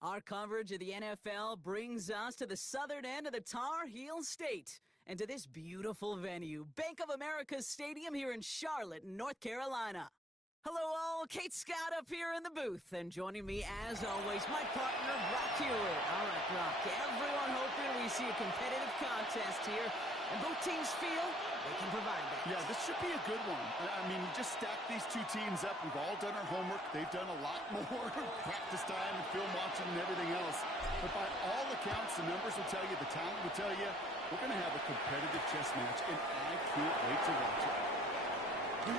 Our coverage of the NFL brings us to the southern end of the Tar Heel State and to this beautiful venue, Bank of America Stadium here in Charlotte, North Carolina. Hello all, Kate Scott up here in the booth, and joining me as always, my partner, Brock Hewitt. All right, Brock, everyone hoping we see a competitive contest here, and both teams feel they can provide that. Yeah, this should be a good one. I mean, you just stack these two teams up. We've all done our homework. They've done a lot more practice time and film watching and everything else. But by all accounts, the numbers will tell you, the talent will tell you, we're going to have a competitive chess match, and I can't wait to watch it. He's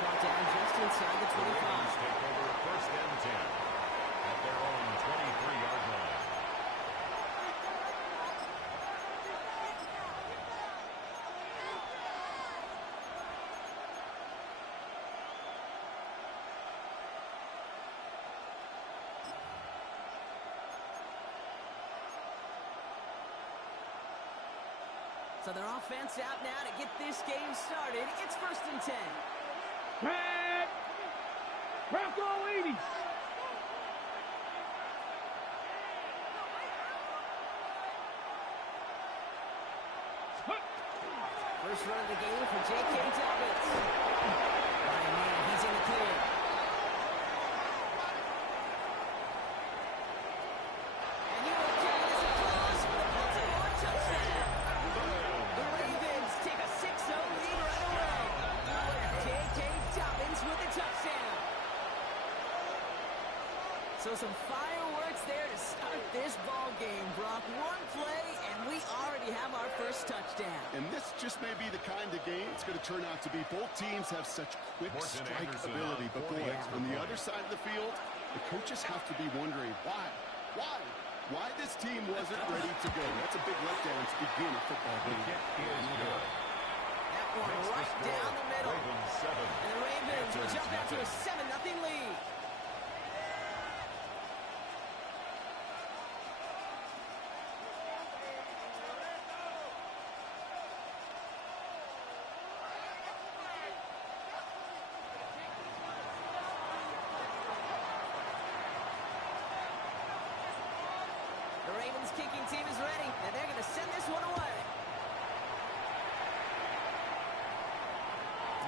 brought down just inside the 25. Take over first and 10 at their own 23-yard line. So their offense out now to get this game started. It's first and 10. Pat! Bronco 80! First run of the game for J.K. Dobbins. Ryan Mann, he's in the clear. And he will carry this across for the Baltimore touchdown. The Ravens take a 6-0 lead right away. J.K. Dobbins with the touchdown. So some fireworks there to start this ball game, Brock. One play, and we already have our first touchdown. And this just may be the kind of game it's going to turn out to be. Both teams have such quick strike ability. But boy, on the other side of the field, the coaches have to be wondering, why this team wasn't ready to go. That's a big letdown to begin a football game. That one right down the middle. And the Ravens will jump out to a 7-0 lead. The Ravens kicking team is ready, and they're going to send this one away.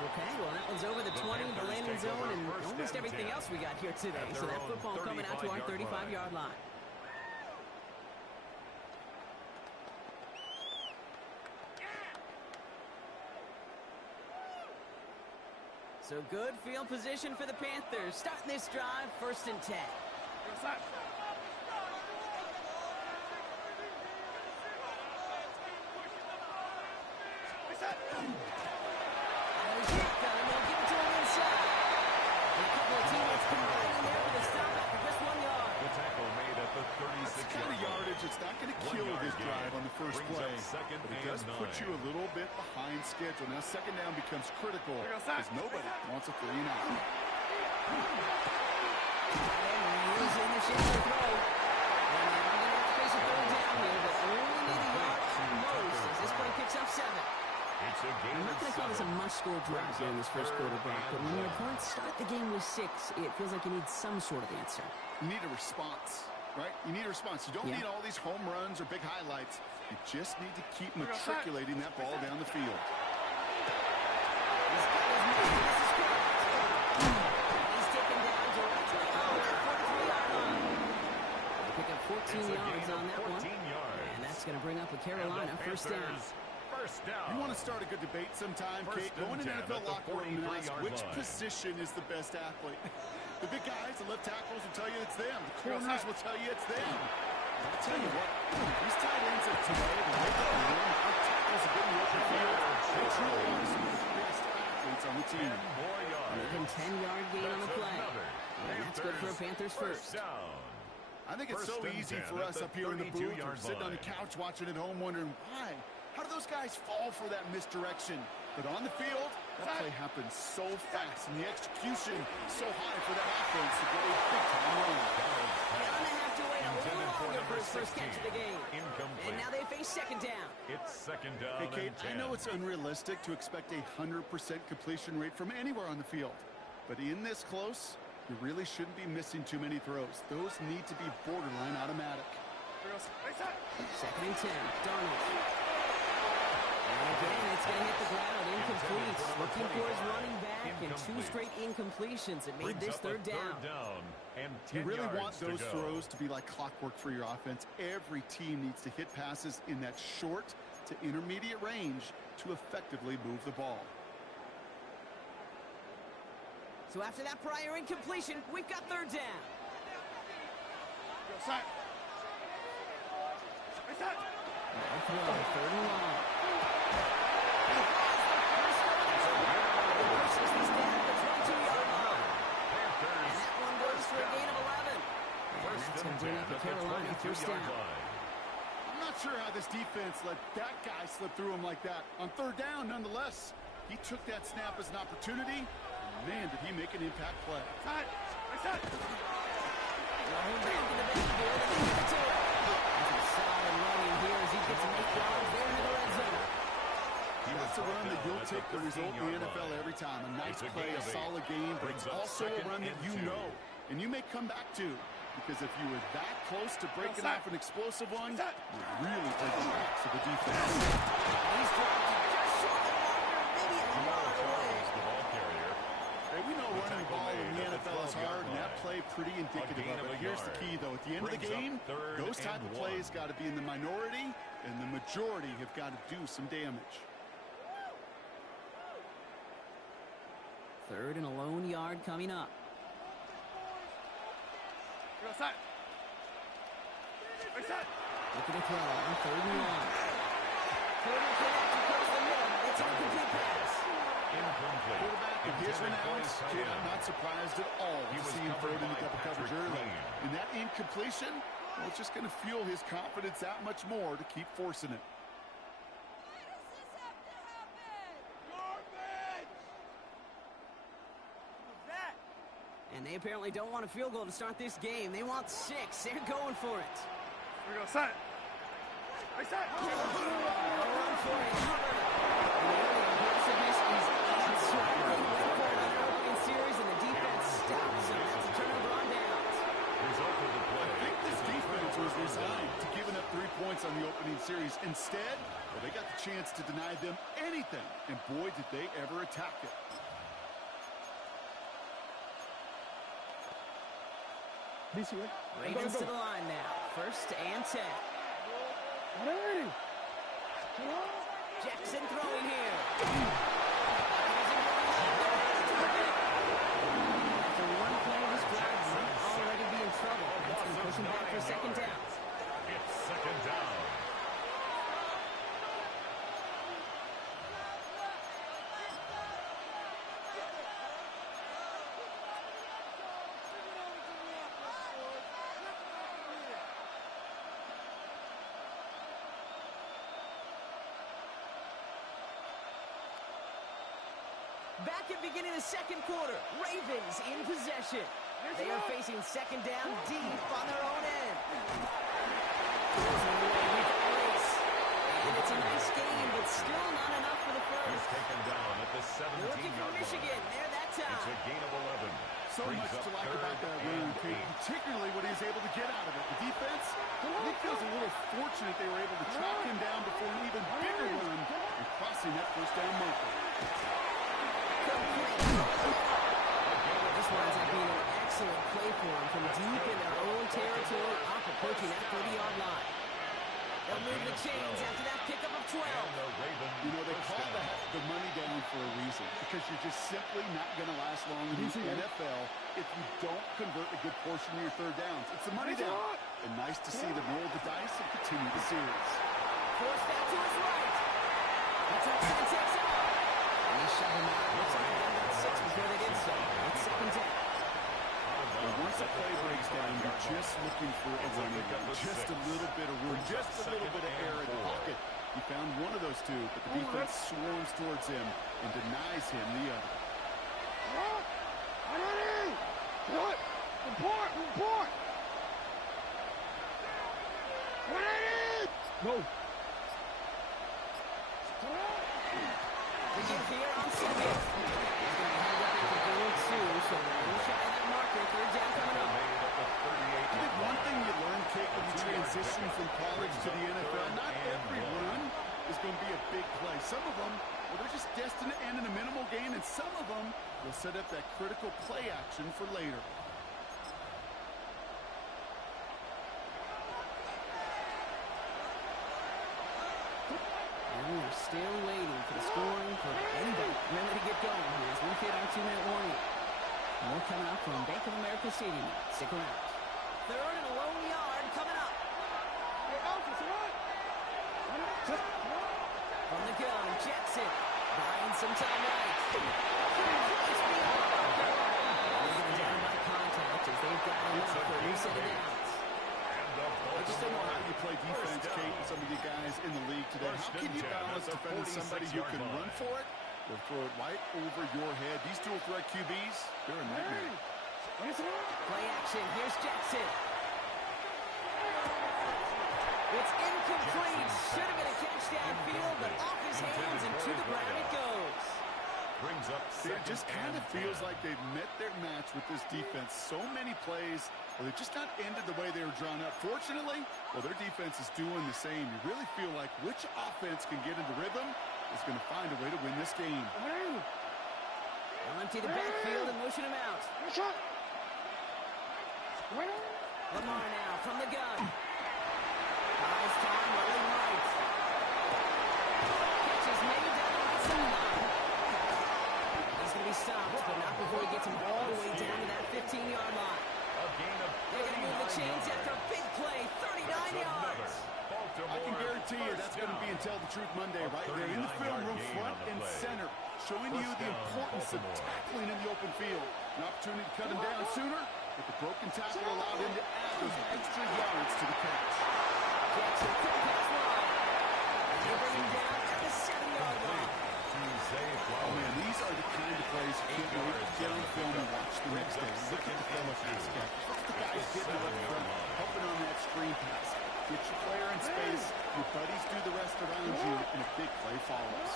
Okay, well, that one's over the 20, the landing zone, and almost everything else we got here today. So that football coming out to our 35-yard line. So good field position for the Panthers. Starting this drive, first and 10. It's not going to kill this drive on the first play, but it does put you a little bit behind schedule. Now, second down becomes critical because nobody wants a 3 and out. Using the shape to throw. And they're going to have to face a third down here, but only need a yard at most as this play picks up 7. I'm not going to call this a must-score drive here in this first quarter, Brock, but when your opponents start the game with 6, it feels like you need some sort of answer. You need a response. Right? You need a response. You don't need all these home runs or big highlights. You just need to keep matriculating that ball down the field. He's taken down directly on that 43-yard line. They pick up 14 yards on that one. And that's going to bring up a Carolina first down. You want to start a good debate sometime, Kate? Go in an NFL locker room and ask which position is the best athlete. The big guys, the left tackles will tell you it's them. The corners will tell you it's them. I'll tell you what, these tight ends of today, the way they run, our tackles are getting open field. They truly are some of the best athletes on the team. Making 10-yard gain on the play. And that's good for a Panthers first. I think it's so easy for us up here in the booth or sitting on the couch watching at home wondering why. How do those guys fall for that misdirection? But on the field, that play happens so fast, and the execution so high for that offense to get a big-time run. Gonna have to wait a little longer for his first catch of the game. Incomplete. And now they face second down. It's second down. Hey, Kate, I know it's unrealistic to expect a 100% completion rate from anywhere on the field. But in this close, You really shouldn't be missing too many throws. Those need to be borderline automatic. Second and 10. Darnold. And again, it's going to hit the ground. Incomplete. Looking for his running back, and 2 straight incompletions. It made this third down. You really want those throws to be like clockwork for your offense. Every team needs to hit passes in that short to intermediate range to effectively move the ball. So after that prior incompletion, we've got third down. Third and long. And that one goes for a gain of 11. And that's going to bring up the Carolina first down. I'm not sure how this defense let that guy slip through him like that. On third down, nonetheless, he took that snap as an opportunity. Man, did he make an impact play. Back in the backfield, and they give it to him. That's a solid running here as he gets an 8 yards there into the red zone. That's a run that you'll take the result in the NFL every time. A nice play, a solid game, but it's also a run that you know and you may come back to. Because if you were that close to breaking off an explosive one, you really take the backs of the defense. He's dropped it just short of the marker, maybe a yard away. Hey, we know running the ball in the NFL is hard, and that play pretty indicative of it. Here's the key, though. At the end of the game, those type of plays got to be in the minority, and the majority have got to do some damage. Third and a lone yard coming up. Looking to throw on third and long. Third and connect across the middle. It's an incomplete pass. Quarterback of his renown, I'm not surprised at all to see him throw it into double coverage early. And that incompletion, well, it's just going to fuel his confidence that much more to keep forcing it. And they apparently don't want a field goal to start this game. They want 6. They're going for it. Here we go, set. A run for it. And the early aggressiveness is answered. They went for it in the opening series, and the defense stops them. That's a turnover on downs. I think this defense was resigned to giving up 3 points on the opening series. Instead, well, they got the chance to deny them anything. And boy, did they ever attack it. Ravens to the line now. First and 10. Jackson throwing here. After one play of this drive, might already be in trouble. That's going to push him back for second down. It's second down. Back at beginning of the second quarter, Ravens in possession. They are facing second down deep on their own end. And it's a nice game, but still not enough for the first. He's taken down at the 17-yard line. Looking for Michigan there that time. It's a gain of 11. So much to like about that run, particularly what he was able to get out of it. The defense, I think, feels a little fortunate they were able to track him down before an even bigger run and crossing that first down marker. This winds up being an excellent play for them from deep in their own territory, up approaching that 30-yard line. They'll move the chains after that pickup of 12. You know, they call that the money down for a reason, because you're just simply not going to last long in the NFL if you don't convert a good portion of your third downs. It's the money down. And nice to see them roll the dice and continue the series. Force that to his right. The touchdown takes off. And he shut him out. Looks like they got 6 before they did so. It's second down. Well, once a play breaks down, you're just looking for a running game. Just a little bit of room, just a little bit of air in the pocket. He found one of those two, but the defense swarms towards him and denies him the other. What? Report! Report! Go! The give here on second. He's going to have it at the goal 2, so they're shy of that marker transition from college to the NFL, not every run is going to be a big play. Some of them, well, they're just destined to end in a minimal gain, and some of them will set up that critical play action for later. And we're still waiting for the scoring for anybody. Remember to get going here as we hit our 2-minute warning. More coming up from Bank of America Stadium. Stick around. Third and a lone yard coming up. From the gun, jets it. Buying some time right. They're down by contact as they've got enough for a new set of downs. I just don't know how you play defense, Kate, with some of you guys in the league today. How can you balance defending somebody who can run for it or throw it right over your head? These dual threat QBs, they're a nightmare. Play action. Here's Jackson. It's incomplete. Should have been a catch downfield, but off his hands and to the ground it goes. Brings up It just kind of feels like they've met their match with this defense. So many plays, well, they've just not ended the way they were drawn up. Fortunately, well, their defense is doing the same. You really feel like which offense can get into rhythm is going to find a way to win this game. They'll empty the backfield and motion him out. Lamar now from the gun. Buys time, rolling right. Catches made down the right sideline. He's going to be stopped, but not before he gets him all the way down to that 15-yard line. They're going to move the chains after a big play, 39 yards. I can guarantee you that's going to be Tell the Truth Monday right there in the film room, front and center, showing you the importance of tackling in the open field. An opportunity to cut him down sooner, but the broken tackle allowed him to add those extra yards to the catch. Jackson quick pass line. And they bring him down at the 7-yard line. Oh, man, these are the kind of plays you can't wait to get on film and watch the next day. Look at the fellow pass catch. Look at the guys getting it up front, helping on that screen pass. Get your player in space, your buddies do the rest around you, and a big play follows.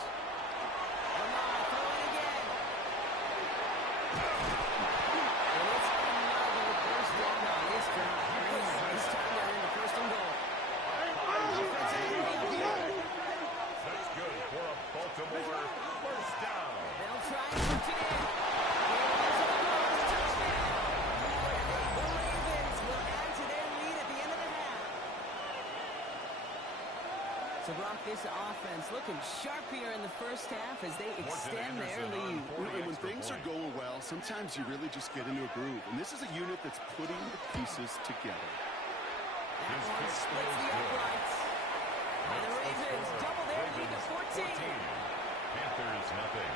Lamar throwing again. And it's another first down on this drive. This time they're in the first and goal. That's good for a Baltimore first down. They'll try and push it in. Touchdown. The Ravens will add to their lead at the end of the half. So Brock, this offense looking sharp here in the first half as they extend their lead. And when things are going well, sometimes you really just get into a groove. And this is a unit that's putting the pieces together. That one splits the uprights. And the Ravens double their lead to 14. Panthers nothing.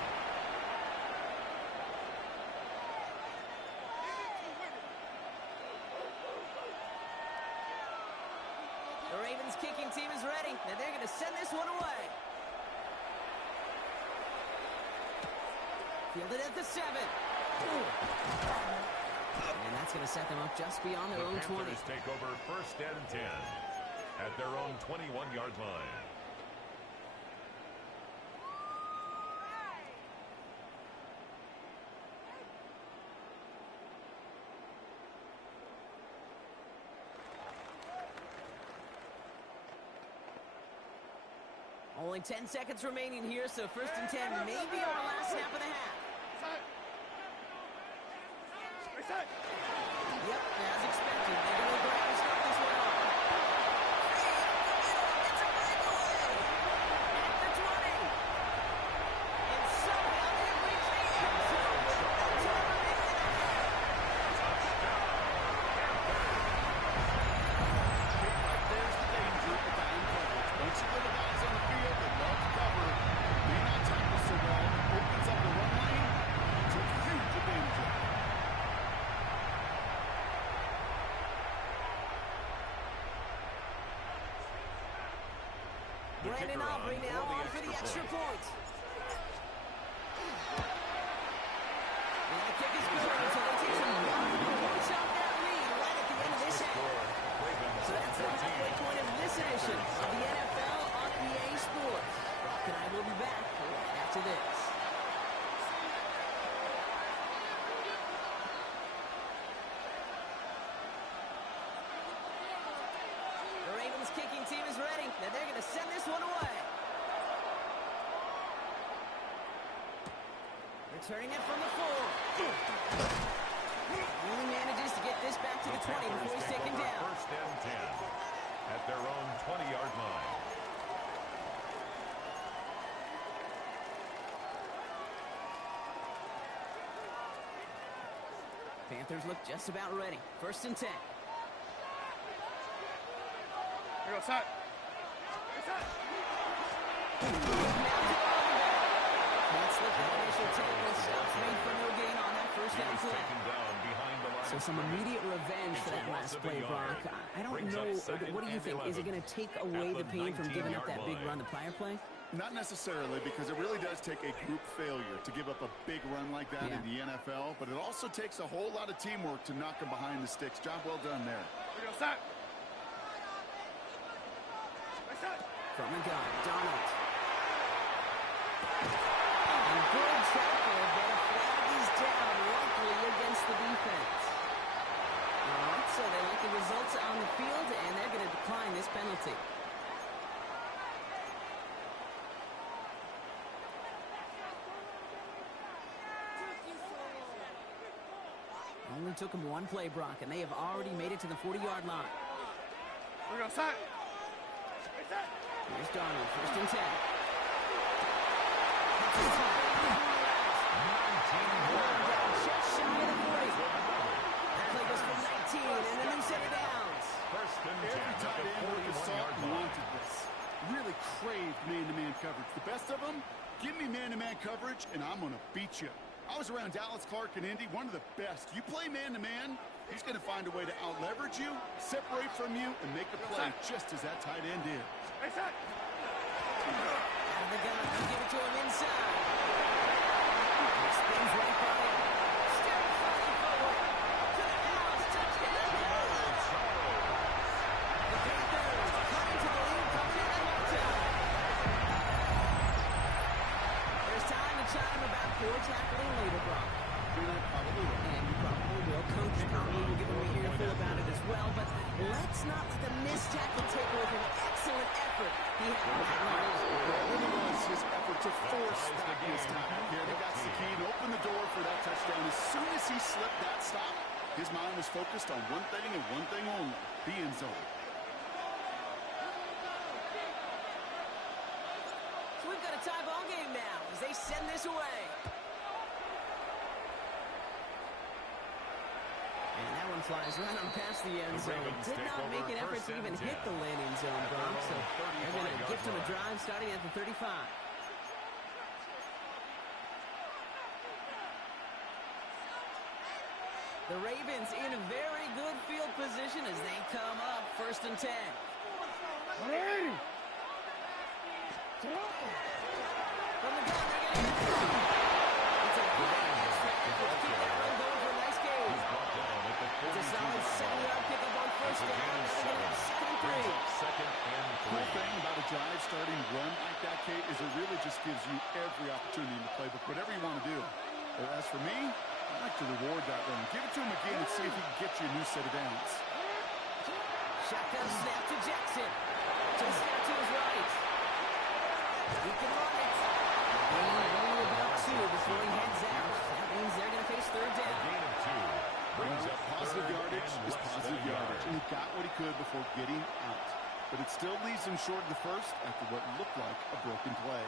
The Ravens kicking team is ready, and they're going to send this one away. Fielded at the 7. And that's going to set them up just beyond their own 20. The Panthers take over first and 10 at their own 21-yard line. Only 10 seconds remaining here, so first and 10 may be our last snap of the half. Yep, as expected. They're going to go ahead and start this one off. It's a breakaway! At the 20. And somehow they reach the end zone with no time remaining in the half. Right there's the danger of dying coverage. Once you get the guys on the field that love to cover, may not tackle so well, opens up the run lane, took huge advantage of it. Brandon Aubrey now on for the extra point. And that kick is good, so they take some valuable points off that lead right at the end of this half. So that's the halfway point of this edition of the NFL on EA Sports. Brock and I will be back right after this. The kicking team is ready, and they're going to send this one away. Returning it from the 4. Only manages to get this back to the 20 before he's taken down. First and 10 at their own 20-yard line. Panthers look just about ready. First and 10. Here goes set. Let's look at initial tackle. Stops made for no gain on that first down play. So some immediate revenge for that last play, Brock. I don't know. What do you think? Is it going to take away the pain from giving up that big run the prior play? Not necessarily, because it really does take a group failure to give up a big run like that in the NFL, but it also takes a whole lot of teamwork to knock them behind the sticks. Job well done there. Here goes set. From the gun, Donald. And good tackle, but a flag is down, luckily against the defense. All right, so they like the results on the field, and they're going to decline this penalty. Only took him one play, Brock, and they have already made it to the 40-yard line. Here goes set. Here's Donald, first and 10. Just shy of the 40. That play goes for 19, and then they set it down. First and 10 Every tight at the end with the salt 41-yard line. wanted this. Really craved man-to-man coverage. The best of them, give me man-to-man coverage, and I'm going to beat you. I was around Dallas Clark and Indy, one of the best. You play man-to-man, he's going to find a way to out-leverage you, separate from you, and make a play just as that tight end is. Out of the gun, they'll give it to him inside. He spins right by him. Still flying forward. To the house, touchdown. The Panthers coming to the lead, coming in at halftime. There's time to chime about poor tackling later, Brock. Probably will. And you probably will. Coach probably will give him an earful about it as well. But let's not let the missed tackle take away from an excellent effort he had on that run. It really was his effort to force that missed tackle here. They got Sakine, opened the door for that touchdown. As soon as he slipped that stop, his mind was focused on one thing and one thing only, the end zone. So we've got a tie ball game now as they send this away. And that one flies right on past the end zone. Did not make an effort to even hit the landing zone, Brock. So they're going to gift him a drive starting at the 35. The Ravens in a very good field position as they come up first and 10. From the gun, they're going to hit it. It's a great let's keep that run going for a nice game. It's a solid 7-yard pickup on first down. They're going to have second and 3. Cool thing about a drive starting run like that, Kate, is it really just gives you every opportunity in the playbook, whatever you want to do. But as for me, I like to reward that run. Give it to him again and see if he can get you a new set of downs. Shotgun snap to Jackson. Just out to his right. He can run it. Only about 2 before he heads out. That means they're going to face third down. Gain of 2 brings up Positive yardage is positive yardage. And he got what he could before getting out. But it still leaves him short of the first after what looked like a broken play.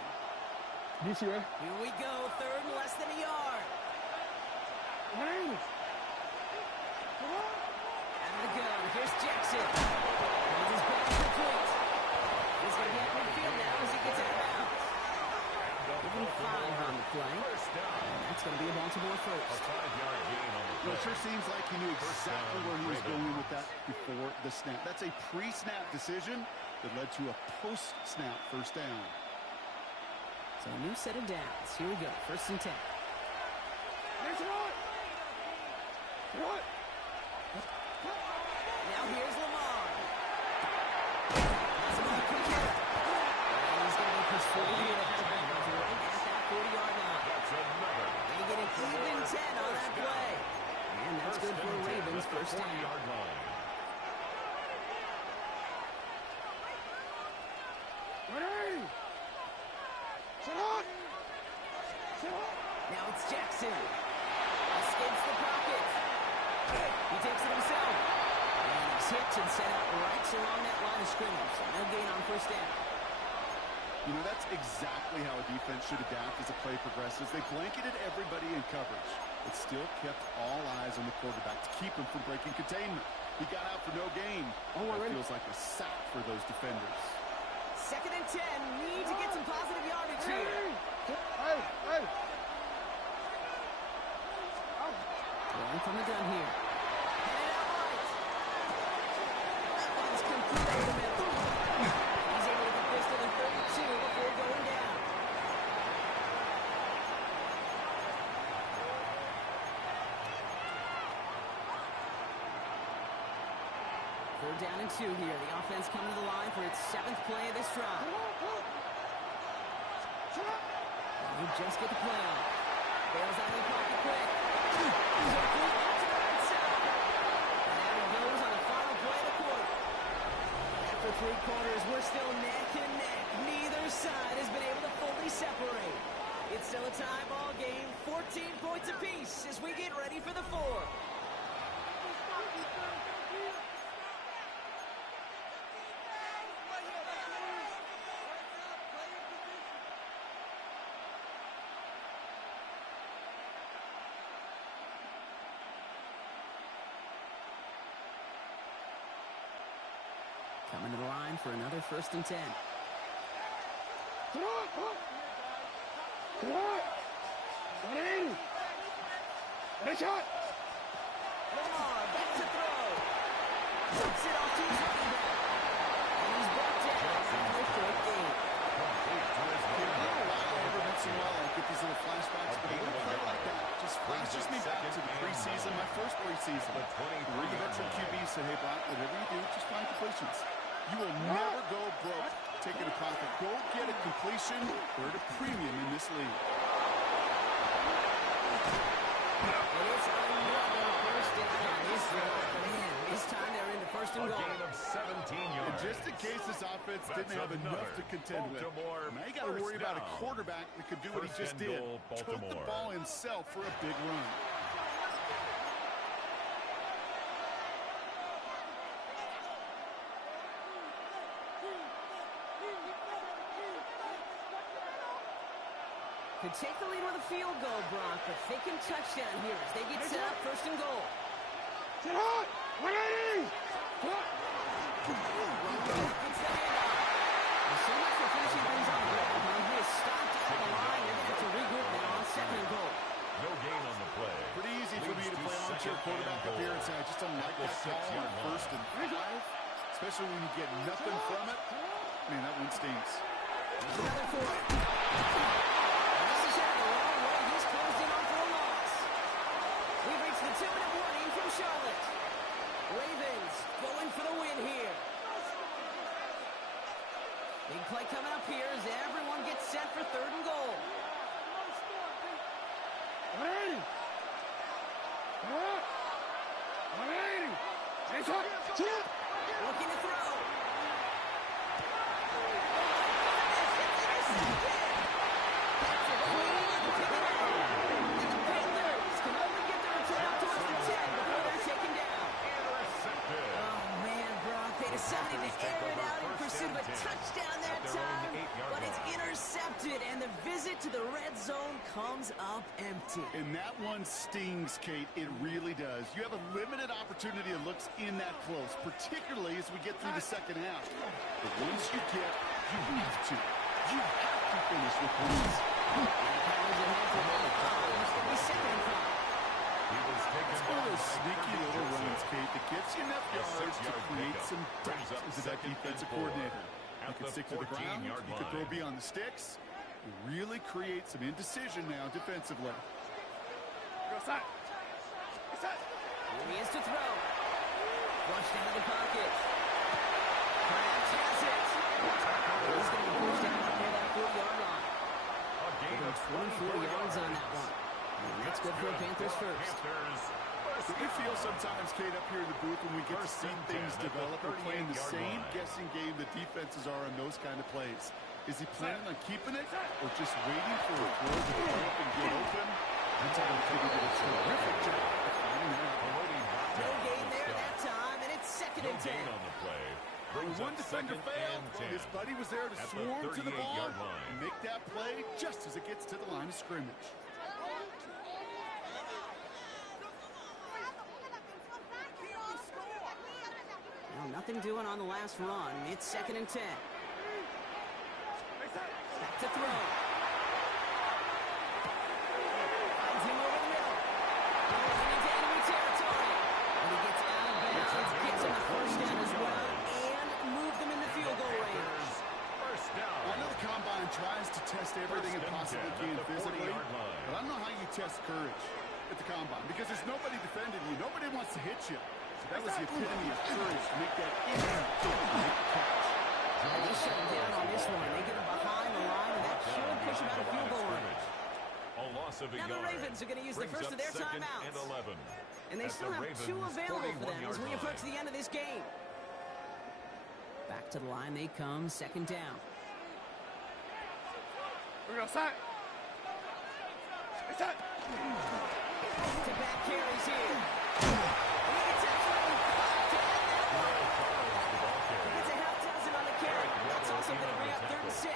Here we go. Third and less than a yard. Out of the gun. Here's Jackson. Holds his back complete. He's going to be at midfield now as he gets out of bounds. Give him 5 on the play. And that's going to be a Baltimore first. A 5-yard gain on the Well, it play. sure seems like he knew exactly where he was going with that before the snap. That's a pre-snap decision that led to a post-snap first down. So a new set of downs. Here we go. First and 10. Now here's Lamar. That's about quick hit. And he's going to be persuaded ahead of bounds right at that 40-yard line. That's another. They get an even 10 on that play. And that's good for Ravens first down. 40-yard line. Jackson. Escapes the pocket. He takes it himself. And he's hit and set out right along that line of scrimmage. So no gain on first down. You know, that's exactly how a defense should adapt as the play progresses. They blanketed everybody in coverage, but still kept all eyes on the quarterback to keep him from breaking containment. He got out for no gain. That feels like a sack for those defenders. 2nd and 10. Need to get some positive yardage here. Going from the gun here. Headed out right. That one's complete over the middle. He's able to get this to the 32 before going down. Third down and 2 here. The offense coming to the line for its 7th play of this drive. You just get the play on. Bails out of the pocket quick. He's open out to the right side. And out he goes on the final play of the quarter. After 3 quarters, we're still neck and neck. Neither side has been able to fully separate. It's still a tie ball game, 14 points apiece as we get ready for the 4th. Coming to the line for another 1st and 10. Lamar back to throw. Puts it off to his running back. And he's brought down after a 4th gain. Every once in a while, I get these little flashbacks, but a little play like that just flashes me back to the preseason, my first preseason. Where the veteran QB said, hey, Brock, whatever you do, just find completions. You will never go broke taking a profit. Go get a completion. They're at a premium in this league. It's another first down. This time they're into 1st and goal. A gain of 17 yards. And just in case this offense didn't have enough to contend with, now you got to worry about a quarterback that could do what he just did. Took the ball himself for a big run. Could take the lead with a field goal, Brock, but thinking touchdown here as they get set up 1st and goal. Get hot! 180! So much for finishing things on the ground. He is stopped at the line. They're going to have to regroup now on 2nd and goal. No gain on the play. Pretty easy for me to play armchair quarterback up here and say, I just don't like that call on 1st and 5, especially when you get nothing from it. Man, that one stings. Another 4. This is headed the wrong way. He's closed in on for a loss. We've reached the 2-minute warning from Charlotte. Ravens going for the win here. Big play coming up here as everyone gets set for 3rd and goal. 180! 180! Looking to throw. Panthers can only get the return out towards the 10 before they're taken down. Oh, man, Brock, they decided to air it out in pursuit of a touchdown that time, but it's intercepted, and the visit to the red zone comes up empty. And that one stings, Kate. It really does. You have a limited opportunity that looks in that close, particularly as we get through the 2nd half. But once you get, you have to. You have to finish with points. It's one of those sneaky little runs, Kate, that gets you enough yards to create some doubt into that defensive coordinator. You can stick to the ground, you can throw beyond the sticks, really create some indecision now defensively. Go side. Here he is to throw. Flushed out of the pocket. Krabs has it. He's going to be pushed out near that 4-yard line. About 24 yards on that one. And that's good for the Panthers first. We feel sometimes, Kate, up here in the booth when we get to see things develop, we're playing the same guessing game the defenses are on those kind of plays. Is he planning on keeping it or just waiting for a throw to develop and get open? That's how he did a terrific job of finding that out. No gain there that time, and it's second and 10. On the play. When one defender failed, his buddy was there to swarm to the ball and make that play just as it gets to the line of scrimmage. Well, nothing doing on the last run. It's second and 10. Back to throw. Finds him over the middle. Going into enemy territory. And he gets out of bounds. Gets him the first down as well. And move them in the field goal range. First down. I know the combine tries to test everything it possibly can physically, but I don't know how you test courage at the combine because there's nobody defending you. Nobody wants to hit you. So that was the epitome of courage to make that catch. And they shut him down on this one. They get him behind the line, and that should push him out of field goal range. A loss of a Now the yard. Ravens are going to use the first of their timeouts. And 11. And they still have 2 available for them as we approach the end of this game. Back to the line they come, second down. We're going to sack. It's that. To back carries here. And he gets absolutely fucked to end that one. He gets a half dozen on the carry. That's also going to bring up third and 6.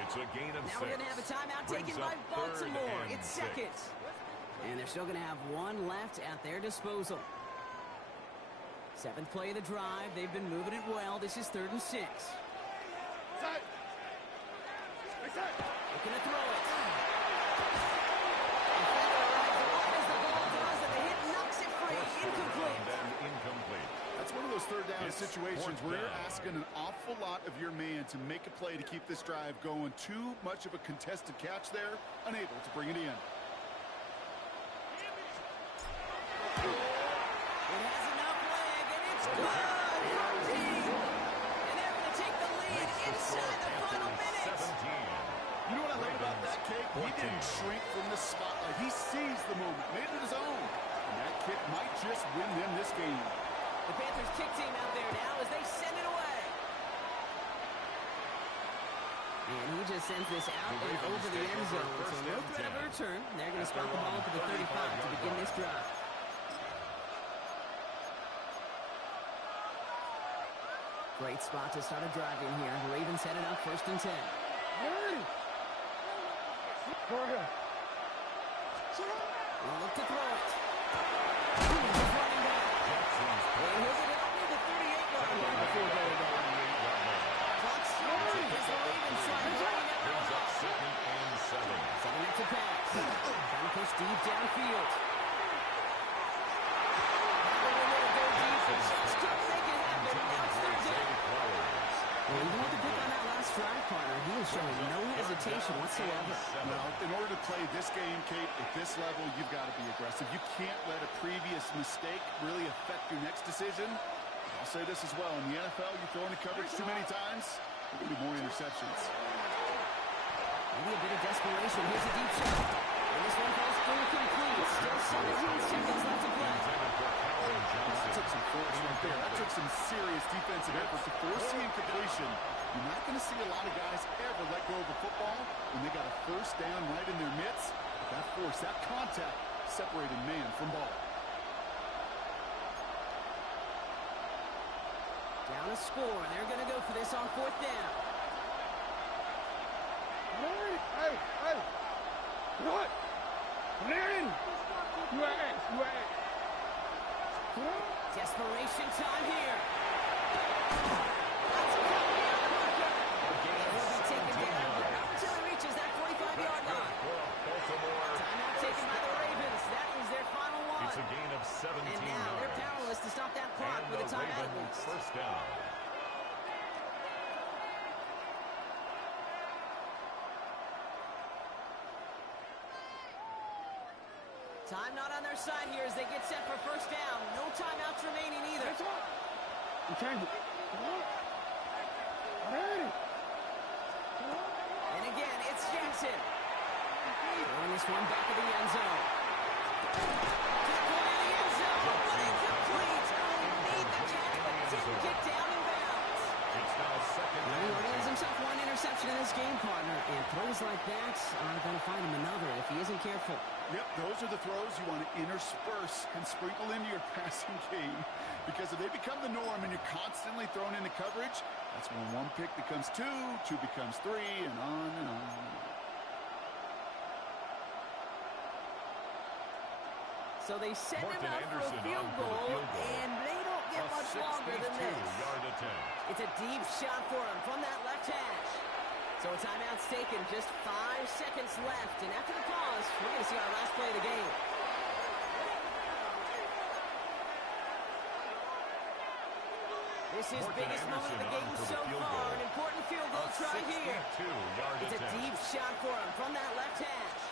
It's a gain of 6. Now we're going to have a timeout taken by Baltimore. It's second. And they're still going to have one left at their disposal. 7th play of the drive. They've been moving it well. This is third and 6. Sack. It's that. Looking to throw it. Defender arrives right as the ball does, and the hit knocks it free. Incomplete. Incomplete. That's one of those third down It's situations where you're down. asking an awful lot of your man to make a play to keep this drive going. Too much of a contested catch there, unable to bring it in. It has enough leg, and it's good for a team. And they're going to take the lead inside the final minutes. 17. You know what I love about that kick? He didn't shrink from the spotlight. He seized the moment, made it his own. And that kick might just win them this game. The Panthers kick team out there now as they send it away. And he just sends this out and over the end zone. So no threat of a return. They're going to spot the ball to the 35 to begin this drive. Great spot to start a drive in here. The Ravens headed up first and 10. Hey. Go ahead. We'll look to throw it. He's running back. And he'll get it up near the 38-yard line before going down. Clock starts as the Ravens try to bring it Brings up. up 2nd and 7. Setting up to pass. Trying to push deep downfield. Having a little go deep, but just couldn't make it happen. Now it's third down. Well, even with the pick on that last drive, partner, he was showing no hesitation whatsoever. Well, in order to play this game, Kate, at this level, you've got to be aggressive. You can't let a previous mistake really affect your next decision. I'll say this as well. In the NFL, you throw into coverage too many times, there will be more interceptions. Maybe a bit of desperation. Here's a deep shot. And this one falls through complete. Still 17 seconds left to play. That took some force right there. That took some serious defensive effort to force the incompletion. You're not going to see a lot of guys ever let go of a football when they got a first down right in their midst. But that force, that contact, separated man from ball. Down a score. They're going to go for this on fourth down. Hey. What? Larry. You are X. Desperation time here. That's a couple beyond the marker. And he'll be taken down, but not until he reaches that 45-yard line. Timeout taken by the Ravens. That is their final one. It's a gain of 17 And now they're yards. powerless to stop that clock And with a the timeout at Ravens least. first down. Time not on their side here as they get set for first down. No timeouts remaining either. You change it. Ready. And again, it's Jackson. Throwing this one back of the end zone. Good play in the end zone, but incomplete. Made the catch, but didn't get down in bounds. It's now 2nd He and already has 10. himself one interception in this game, partner. And throws like that are going to find him another if he isn't careful. Yep, those are the throws you want to intersperse and sprinkle into your passing game. Because if they become the norm and you're constantly thrown into coverage, that's when one pick becomes two, two becomes three, and on and on and on. So they send him out for a field goal, and they don't get much longer than this. It's a deep shot for him from that left hash. So a timeout's taken, just 5 seconds left. And after the pause, we're going to see our last play of the game. This is biggest moment of the game so far. An important field goal try here. It's a deep shot for him from that left hash.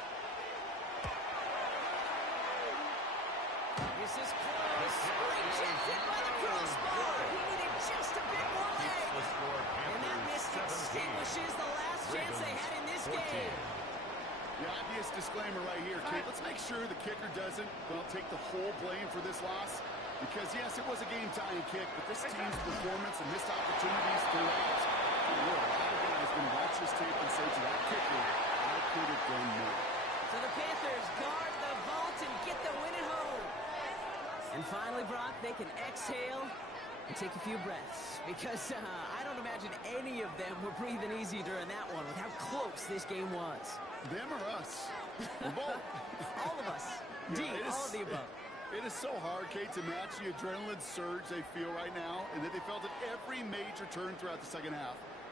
This is close. Rejected by the crossbar. He needed just a bit more leg. And that miss extinguishes the last chance they had in this game. The obvious disclaimer right here, Kate. Let's make sure the kicker doesn't, well, take the whole blame for this loss. Because, yes, it was a game-tying kick, but this team's performance and missed opportunities throughout. A lot of guys going to watch this tape and say to that kicker, I could have done more. So the Panthers guard the vault and get the win at home. And finally, Brock, they can exhale and take a few breaths. Because I don't imagine any of them were breathing easy during that one with how close this game was. Them or us? Both. All of us. Yeah, all of the above. It is so hard, Kate, to match the adrenaline surge they feel right now, and that they felt at every major turn throughout the second half.